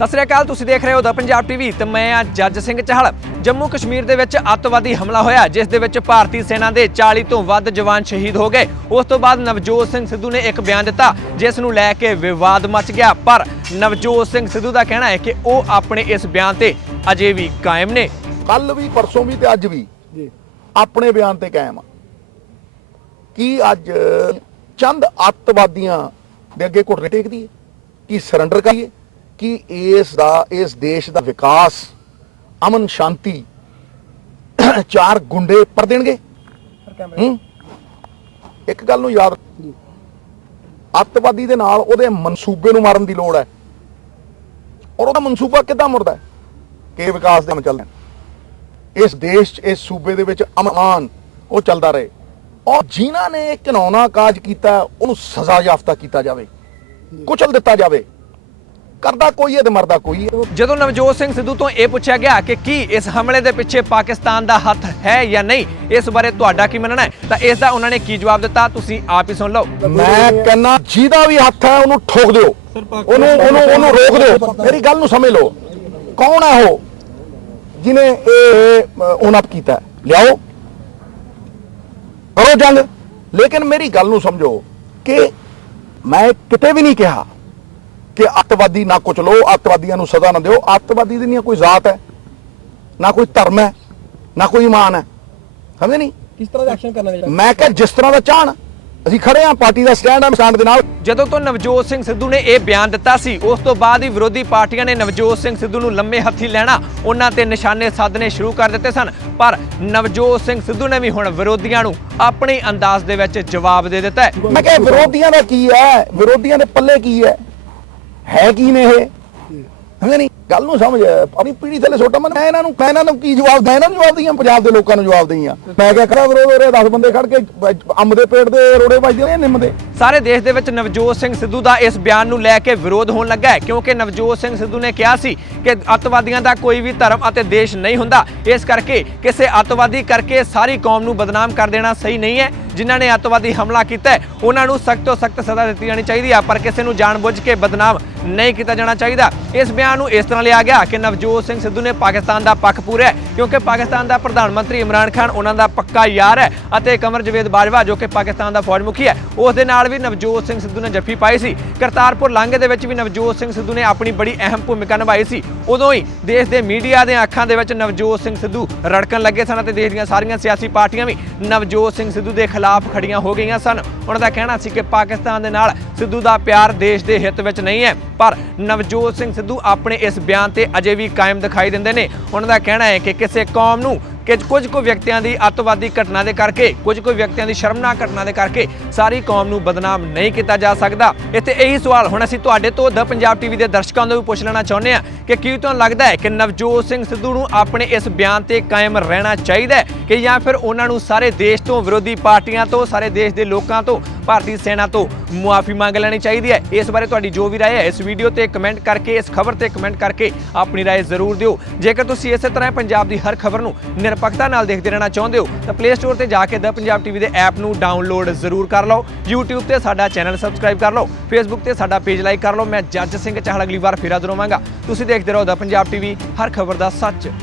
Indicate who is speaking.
Speaker 1: ਸਤਿ ਸ੍ਰੀ ਅਕਾਲ ਤੁਸੀਂ ਦੇਖ ਰਹੇ ਹੋ ਦਾ ਪੰਜਾਬ ਟੀਵੀ ਤੇ ਮੈਂ ਆ ਜੱਜ ਸਿੰਘ ਚਾਹਲ। ਜੰਮੂ ਕਸ਼ਮੀਰ ਦੇ ਵਿੱਚ ਅੱਤਵਾਦੀ ਹਮਲਾ ਹੋਇਆ ਜਿਸ ਦੇ ਵਿੱਚ ਭਾਰਤੀ ਸੈਨਾ ਦੇ 40 ਤੋਂ ਵੱਧ ਜਵਾਨ ਸ਼ਹੀਦ ਹੋ ਗਏ। ਉਸ ਤੋਂ ਬਾਅਦ ਨਵਜੋਤ ਸਿੰਘ ਸਿੱਧੂ ਨੇ ਇੱਕ ਬਿਆਨ ਦਿੱਤਾ ਜਿਸ ਨੂੰ ਲੈ ਕੇ ਵਿਵਾਦ ਮਚ ਗਿਆ। ਪਰ ਨਵਜੋਤ ਸਿੰਘ ਸਿੱਧੂ ਦਾ ਕਹਿਣਾ ਹੈ ਕਿ ਉਹ ਆਪਣੇ ਇਸ ਬਿਆਨ ਤੇ ਅਜੇ ਵੀ ਕਾਇਮ ਨੇ।
Speaker 2: ਕੱਲ ਵੀ ਪਰਸੋਂ ਵੀ ਤੇ ਅੱਜ ਵੀ
Speaker 3: ਜੀ।
Speaker 2: ਆਪਣੇ ਬਿਆਨ ਤੇ ਕਾਇਮ ਆ। ਕੀ ਅੱਜ ਚੰਦ ਅੱਤਵਾਦੀਆਂ ਦੇ ਅੱਗੇ ਘੁੱਟਨੇ ਟੇਕਦੀ ਹੈ? ਕੀ ਸਰੈਂਡਰ ਕਰੀਏ? ਕੀ ਇਸ ਦਾ ਇਸ ਦੇਸ਼ ਦਾ ਵਿਕਾਸ ਅਮਨ ਸ਼ਾਂਤੀ ਚਾਰ ਗੁੰਡੇ ਪਰ ਦੇਣਗੇ? ਹੂੰ? ਇੱਕ ਗੱਲ ਨੂੰ ਯਾਦ ਅੱਤਵਾਦੀ ਦੇ ਨਾਲ ਉਹਦੇ ਮਨਸੂਬੇ ਨੂੰ ਮਾਰਨ ਦੀ ਲੋੜ ਹੈ। ਔਰ ਉਹਦਾ ਮਨਸੂਬਾ ਕਿੱਦਾਂ ਮੁਰਦਾ ਹੈ? ਕਿ ਵਿਕਾਸ ਦੇ ਕੰਮ ਚੱਲਣ ਇਸ ਦੇਸ਼ 'ਚ ਇਸ ਸੂਬੇ ਦੇ ਵਿੱਚ ਅਮਨ ਉਹ ਚੱਲਦਾ ਰਹੇ। ਔਰ ਜਿਨ੍ਹਾਂ ਨੇ ਘਿਨੌਣਾ ਕਾਜ ਕੀਤਾ ਉਹਨੂੰ ਸਜ਼ਾ ਯਾਫਤਾ ਕੀਤਾ ਜਾਵੇ। ਕੁਚਲ ਦਿੱਤਾ ਜਾਵੇ। ਕਰਦਾ ਕੋਈ ਹੈ ਤੇ ਮਰਦਾ ਕੋਈ ਹੈ।
Speaker 1: ਜਦੋਂ ਨਵਜੋਤ ਸਿੰਘ ਸਿੱਧੂ ਤੋਂ ਇਹ ਪੁੱਛਿਆ ਗਿਆ ਕਿ ਕੀ ਇਸ ਹਮਲੇ ਦੇ ਪਿੱਛੇ ਪਾਕਿਸਤਾਨ ਦਾ ਹੱਥ ਹੈ ਜਾਂ ਨਹੀਂ ਇਸ ਬਾਰੇ ਤੁਹਾਡਾ ਕੀ ਮੰਨਣਾ ਹੈ? ਤਾਂ ਇਸ ਦਾ ਉਹਨਾਂ ਨੇ ਕੀ ਜਵਾਬ ਦਿੱਤਾ? ਤੁਸੀਂ ਆਪ ਹੀ ਸੁਣ ਲਓ।
Speaker 2: ਮੈਂ ਕਹਿੰਦਾ ਜਿਹਦਾ ਵੀ ਹੱਥ ਹੈ ਉਹਨੂੰ ਠੋਕ ਦਿਓ। ਉਹਨੂੰ ਉਹਨੂੰ ਉਹਨੂੰ ਰੋਕ ਦਿਓ। ਮੇਰੀ ਗੱਲ ਨੂੰ ਸਮਝ ਲਓ। ਕੌਣ ਹੈ ਉਹ ਜਿਨੇ ਇਹ ਉਹਨਾਂ ਕੀਤਾ ਹੈ? ਲਿਆਓ। ਕਰੋ ਜੰਗ। ਲੇਕਿਨ ਮੇਰੀ ਗੱਲ ਨੂੰ ਸਮਝੋ ਕਿ ਮੈਂ ਕਿਤੇ ਵੀ ਨਹੀਂ ਕਿਹਾ ਕਿ ਅੱਤਵਾਦੀ ਨਾ ਕੁਚਲੋ ਅੱਤਵਾਦੀਆਂ ਨੂੰ ਸਜ਼ਾ ਨਾ ਦਿਓ। ਅੱਤਵਾਦੀ ਦੀ ਨਹੀਂ ਕੋਈ ਜ਼ਾਤ ਹੈ ਨਾ ਕੋਈ ਧਰਮ ਹੈ ਨਾ ਕੋਈ ਇਮਾਨ ਹੈ। ਸਮਝੇ ਨਹੀਂ?
Speaker 3: ਕਿਸ ਤਰ੍ਹਾਂ ਦਾ ਐਕਸ਼ਨ ਕਰਨਾ ਚਾਹੀਦਾ?
Speaker 2: ਮੈਂ ਕਿਹਾ ਜਿਸ ਤਰ੍ਹਾਂ ਦਾ ਚਾਹਣ ਅਸੀਂ ਖੜੇ ਹਾਂ ਪਾਰਟੀ ਦਾ ਸਟੈਂਡ ਹੈ ਸਟੈਂਡ ਦੇ ਨਾਲ।
Speaker 1: ਜਦੋਂ ਤੋਂ ਨਵਜੋਤ ਸਿੰਘ ਸਿੱਧੂ ਨੇ ਇਹ ਬਿਆਨ ਦਿੱਤਾ ਸੀ ਉਸ ਤੋਂ ਬਾਅਦ ਹੀ ਵਿਰੋਧੀ ਪਾਰਟੀਆਂ ਨੇ ਨਵਜੋਤ ਸਿੰਘ ਸਿੱਧੂ ਨੂੰ ਲੰਮੇ ਹੱਥੀ ਲੈਣਾ ਉਹਨਾਂ ਤੇ ਨਿਸ਼ਾਨੇ ਸਾਧਨੇ ਸ਼ੁਰੂ ਕਰ ਦਿੱਤੇ ਸਨ। ਪਰ ਨਵਜੋਤ ਸਿੰਘ ਸਿੱਧੂ ਨੇ ਵੀ ਹੁਣ ਵਿਰੋਧੀਆਂ ਨੂੰ ਆਪਣੇ ਅੰਦਾਜ਼ ਦੇ ਵਿੱਚ ਜਵਾਬ ਦੇ ਦਿੱਤਾ ਹੈ।
Speaker 2: ਮੈਂ ਕਿਹਾ ਵਿਰੋਧੀਆਂ ਦਾ ਕੀ ਹੈ? ਵਿਰੋਧੀਆਂ ਦੇ ਪੱਲੇ ਕੀ ਹੈ? ਹੈ ਕੀ ਨੇ ਇਹ? ਸਮਝੇ ਨਹੀਂ ਗੱਲ ਨੂੰ ਸਮਝ, ਆਪਣੀ ਪੀੜੀ ਥੱਲੇ ਛੋਟਾ ਮੈਂ ਇਹਨਾਂ ਨੂੰ, ਮੈਂ ਇਹਨਾਂ ਨੂੰ ਕੀ ਜਵਾਬ ਦਾਂ ਇਹਨਾਂ ਨੂੰ ਜਵਾਬ ਦਈਆਂ, ਪੰਜਾਬ ਦੇ ਲੋਕਾਂ ਨੂੰ ਜਵਾਬ ਦਈਆਂ। ਮੈਂ ਕਿਹਾ ਖੜਾ ਵਿਰੋਧ ਹੋ ਰਿਹਾ 10 ਬੰਦੇ ਖੜ ਕੇ, ਅੰਬ ਦੇ ਪੇੜ ਦੇ ਰੋੜੇ ਵੱਜਦੇ ਨੇ ਨਿੰਮ ਦੇ।
Speaker 1: ਸਾਰੇ ਦੇਸ਼ ਦੇ ਵਿੱਚ ਨਵਜੋਤ ਸਿੰਘ ਸਿੱਧੂ ਦਾ ਇਸ ਬਿਆਨ ਨੂੰ ਲੈ ਕੇ ਵਿਰੋਧ ਹੋਣ ਲੱਗਾ ਹੈ, ਕਿਉਂਕਿ ਨਵਜੋਤ ਸਿੰਘ ਸਿੱਧੂ ਨੇ ਕਿਹਾ ਸੀ ਕਿ ਅੱਤਵਾਦੀਆਂ ਦਾ ਕੋਈ ਵੀ ਧਰਮ ਅਤੇ ਦੇਸ਼ ਨਹੀਂ ਹੁੰਦਾ। ਇਸ ਕਰਕੇ ਕਿਸੇ ਅੱਤਵਾਦੀ ਕਰਕੇ ਸਾਰੀ ਕੌਮ ਨੂੰ ਬਦਨਾਮ ਕਰ ਦੇਣਾ ਸਹੀ ਨਹੀਂ ਹੈ। ਜਿਨ੍ਹਾਂ ਨੇ ਅੱਤਵਾਦੀ ਹਮਲਾ ਕੀਤਾ ਹੈ, ਉਹਨਾਂ ਨੂੰ ਸਖਤ ਤੋਂ ਸਖਤ ਸਜ਼ਾ ਦਿੱਤੀ ਜਾਣੀ ਚਾਹੀਦੀ ਹੈ ਪਰ ਕਿਸੇ ਨੂੰ ਜਾਣਬੁੱਝ ਕੇ ਬਦਨਾਮ ਨਹੀਂ ਕੀਤਾ ਜਾਣਾ ਚਾਹੀਦਾ। ਇਸ ਬਿਆਨ ਨੂੰ ਇਸ ਤਰ੍ਹਾਂ ਲਿਆ ਗਿਆ ਕਿ ਨਵਜੋਤ ਸਿੰਘ ਸਿੱਧੂ ਨੇ ਪਾਕਿਸਤਾਨ ਦਾ ਪੱਖ ਪੂਰਿਆ ਕਿਉਂਕਿ ਪਾਕਿਸਤਾਨ ਦਾ ਪ੍ਰਧਾਨ ਮੰਤਰੀ ਇਮਰਾਨ ਖਾਨ, ਉਹਨਾਂ ਦਾ ਪੱਕਾ ਯਾਰ ਹੈ ਅਤੇ ਕਮਰ ਜਵੇਦ ਬਾਜਵਾ, ਜੋ ਕਿ ਪਾਕਿਸਤਾਨ ਦਾ ਫੌਜ ਮੁਖੀ ਹੈ, ਉਸ ਦੇ ਨਾਲ ਵੀ ਨਵਜੋਤ ਸਿੰਘ ਸਿੱਧੂ ਨੇ ਜੱਫੀ ਪਾਈ ਸੀ। ਕਰਤਾਰਪੁਰ ਲਾਂਘੇ ਦੇ ਵਿੱਚ ਵੀ ਨਵਜੋਤ ਸਿੰਘ ਸਿੱਧੂ ਨੇ ਆਪਣੀ ਬੜੀ ਅਹਿਮ ਭੂਮਿਕਾ ਨਿਭਾਈ ਸੀ। ਉਦੋਂ ਹੀ ਦੇਸ਼ ਦੇ ਮੀਡੀਆ ਦੇ ਅੱਖਾਂ ਦੇ ਵਿੱਚ ਨਵਜੋਤ ਸਿੰਘ ਸਿੱਧੂ ਰੜਕਣ ਲੱਗੇ ਸਨ ਅਤੇ ਦੇਸ਼ ਦੀਆਂ ਸਾਰੀਆਂ ਸਿਆਸੀ ਪਾਰਟੀਆਂ ਵੀ ਨਵਜੋਤ ਸਿੰਘ ਸਿੱਧੂ ਦੇ ਖਿਲਾਫ ਖੜੀਆਂ ਹੋ ਗਈਆਂ ਸਨ। ਉਹਨਾਂ ਦਾ ਕਹਿਣਾ ਸੀ ਕਿ ਪਾਕਿਸਤਾਨ ਦੇ ਨਾਲ ਸਿੱਧੂ ਦਾ ਪਿਆਰ ਦੇਸ਼ ਦੇ ਹਿੱਤ ਵਿੱਚ ਨਹੀਂ ਹੈ, ਪਰ ਨਵਜੋਤ ਸਿੰਘ ਸਿੱਧੂ ਆਪਣੇ ਇਸ ਬਿਆਨ ਤੇ ਅਜੇ ਵੀ ਕਾਇਮ ਦਿਖਾਈ ਦਿੰਦੇ ਨੇ। ਉਹਨਾਂ ਦਾ ਕਹਿਣਾ ਹੈ ਕਿ ਕਿਸੇ ਕੌਮ ਨੂੰ ਕਿ ਕੁਝ ਕੁ ਵਿਅਕਤੀਆਂ ਦੀ ਅੱਤਵਾਦੀ ਘਟਨਾ ਦੇ ਕਰਕੇ, ਕੁਝ ਕੁ ਵਿਅਕਤੀਆਂ ਦੀ ਸ਼ਰਮਨਾਕ ਘਟਨਾ ਦੇ ਕਰਕੇ ਸਾਰੀ ਕੌਮ ਨੂੰ ਬਦਨਾਮ ਨਹੀਂ ਕੀਤਾ ਜਾ ਸਕਦਾ। ਇੱਥੇ ਇਹੀ ਸਵਾਲ ਹੁਣ ਅਸੀਂ ਤੁਹਾਡੇ ਤੋਂ ਦ ਪੰਜਾਬ ਟੀਵੀ ਦੇ ਦਰਸ਼ਕਾਂ ਤੋਂ ਵੀ ਪੁੱਛ ਲੈਣਾ ਚਾਹੁੰਦੇ ਹਾਂ ਕਿ ਕੀ ਤੁਹਾਨੂੰ ਲੱਗਦਾ ਹੈ ਕਿ ਨਵਜੋਤ ਸਿੰਘ ਸਿੱਧੂ ਨੂੰ ਆਪਣੇ ਇਸ ਬਿਆਨ ਤੇ ਕਾਇਮ ਰਹਿਣਾ ਚਾਹੀਦਾ ਹੈ ਕਿ ਜਾਂ ਫਿਰ ਉਹਨਾਂ ਨੂੰ ਸਾਰੇ ਦੇਸ਼ ਤੋਂ ਵਿਰੋਧੀ ਪਾਰਟੀਆਂ ਤੋਂ, ਸਾਰੇ ਦੇਸ਼ ਦੇ ਲੋਕਾਂ ਤੋਂ, ਭਾਰਤੀ ਸੈਨਾ ਤੋਂ ਮੁਆਫੀ ਮੰਗ ਲੈਣੀ ਚਾਹੀਦੀ ਹੈ? ਇਸ ਬਾਰੇ ਤੁਹਾਡੀ ਜੋ ਵੀ ਰਾਏ ਹੈ, ਇਸ ਵੀਡੀਓ ਤੇ ਕਮੈਂਟ ਕਰਕੇ, ਇਸ ਖਬਰ ਤੇ ਕਮੈਂਟ ਕਰਕੇ ਆਪਣੀ ਰਾਏ ਜ਼ਰੂਰ ਦਿਓ। ਜੇਕਰ ਤੁਸੀਂ ਇਸੇ ਤਰ੍ਹਾਂ ਪੰਜਾਬ ਦੀ ਹਰ ਖਬਰ ਨੂੰ ਨਿਰਪੱਖਤਾ ਨਾਲ ਦੇਖਦੇ ਰਹਿਣਾ ਚਾਹੁੰਦੇ ਹੋ ਤਾਂ ਪਲੇ ਸਟੋਰ ਤੇ ਜਾ ਕੇ ਦ ਪੰਜਾਬ ਟੀਵੀ ਦੇ ਐਪ ਨੂੰ ਡਾਊਨਲੋਡ ਜ਼ਰੂਰ ਕਰ ਲਓ। YouTube ਤੇ ਸਾਡਾ ਚੈਨਲ ਸਬਸਕ੍ਰਾਈਬ ਕਰ ਲਓ। Facebook ਤੇ ਸਾਡਾ ਪੇਜ ਲਾਈਕ ਕਰ ਲਓ। ਮੈਂ ਜੱਜ ਸਿੰਘ ਚਾਹਲ ਅਗਲੀ ਵਾਰ ਫਿਰ ਹਾਜ਼ਰ ਹੋਵਾਂਗਾ। ਤੁਸੀਂ ਦੇਖਦੇ ਰਹੋ ਦ ਪੰਜਾਬ ਟੀਵੀ ਹਰ ਖਬਰ ਦਾ ਸੱਚ।